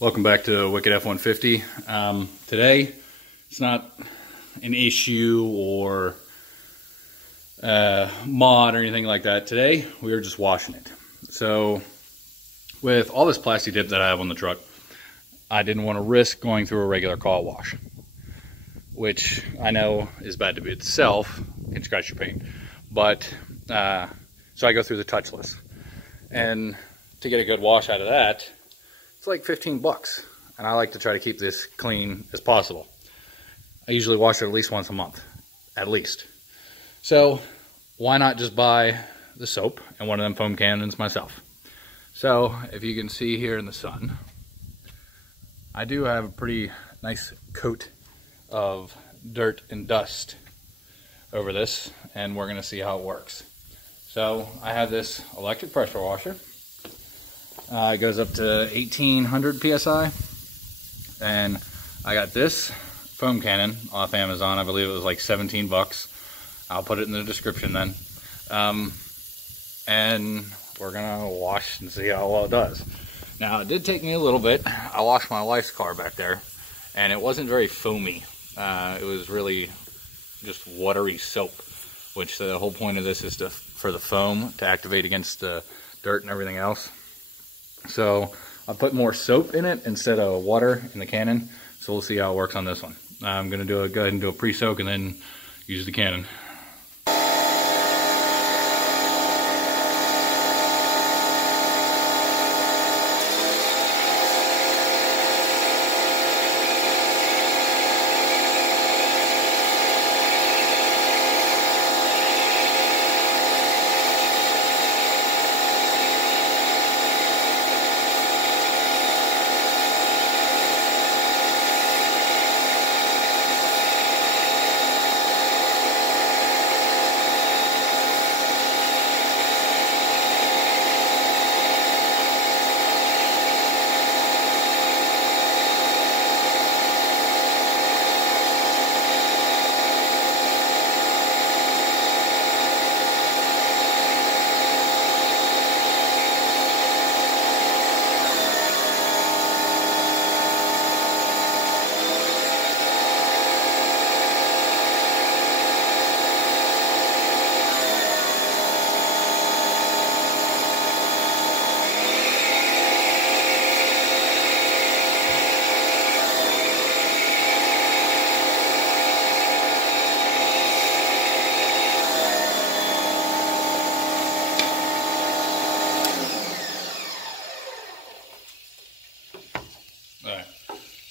Welcome back to Wicked F150. Today, it's not an issue or mod or anything like that. Today, we are just washing it. So, with all this plastic dip that I have on the truck, I didn't want to risk going through a regular car wash, which I know is bad to be itself, can scratch your paint. But, so I go through the touchless. And to get a good wash out of that, it's like 15 bucks. And I like to try to keep this clean as possible. I usually wash it at least once a month, at least. So why not just buy the soap and one of them foam cannons myself? So if you can see here in the sun, I do have a pretty nice coat of dirt and dust over this, and we're gonna see how it works. So I have this electric pressure washer. It goes up to 1800 PSI. And I got this foam cannon off Amazon. I believe it was like 17 bucks. I'll put it in the description then. And we're gonna wash and see how well it does. Now, it did take me a little bit. I washed my wife's car back there, and it wasn't very foamy. It was really just watery soap, which the whole point of this is for the foam to activate against the dirt and everything else. So I'll put more soap in it instead of water in the cannon. So we'll see how it works on this one. I'm going to go ahead and do a pre-soak and then use the cannon.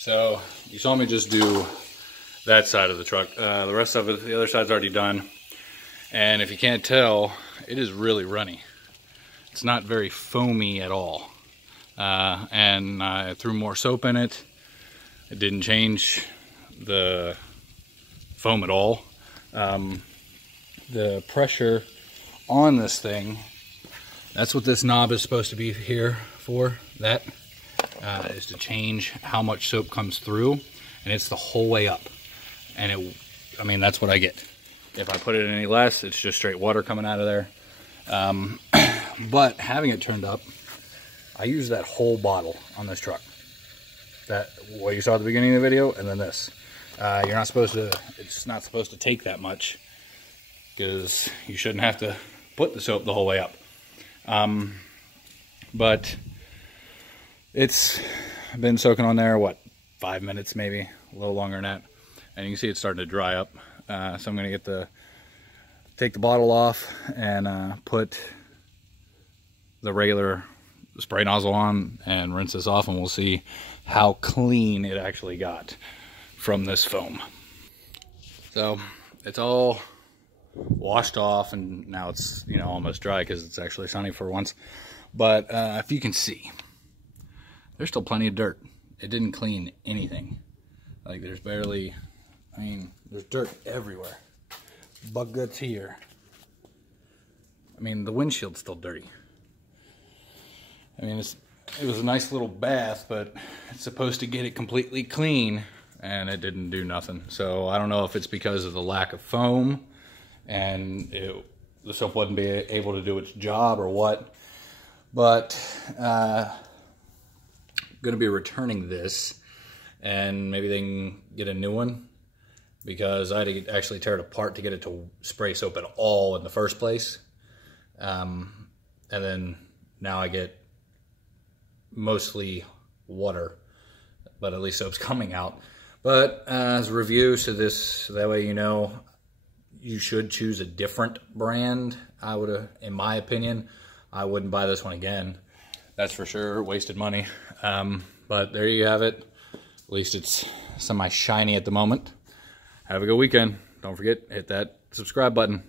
So you saw me just do that side of the truck. The rest of it, the other side's already done. And if you can't tell, it is really runny. It's not very foamy at all. And I threw more soap in it. It didn't change the foam at all. The pressure on this thing, that's what this knob is supposed to be here for. That is to change how much soap comes through, and it's the whole way up. And I mean, that's what I get. If I put it any less, it's just straight water coming out of there. But having it turned up, I use that whole bottle on this truck. That what you saw at the beginning of the video, and then this. You're not supposed to. It's not supposed to take that much, because you shouldn't have to put the soap the whole way up. But it's been soaking on there, what, 5 minutes maybe, a little longer than that. And you can see it's starting to dry up. So I'm going to take the bottle off and put the regular spray nozzle on and rinse this off, and we'll see how clean it actually got from this foam. So it's all washed off, and now it's, you know, almost dry because it's actually sunny for once. But if you can see, there's still plenty of dirt. It didn't clean anything. Like, there's barely, I mean, there's dirt everywhere. Bug guts here. I mean, the windshield's still dirty. I mean, it was a nice little bath, but it's supposed to get it completely clean, and it didn't do nothing. So I don't know if it's because of the lack of foam and the soap wasn't able to do its job or what. But going to be returning this, and maybe they can get a new one, because I had to actually tear it apart to get it to spray soap at all in the first place. And then now I get mostly water, but at least soap's coming out. But as a review, so that way you know, you should choose a different brand. I would, in my opinion, I wouldn't buy this one again. That's for sure, wasted money. But there you have it. At least it's semi-shiny at the moment. Have a good weekend. Don't forget, hit that subscribe button.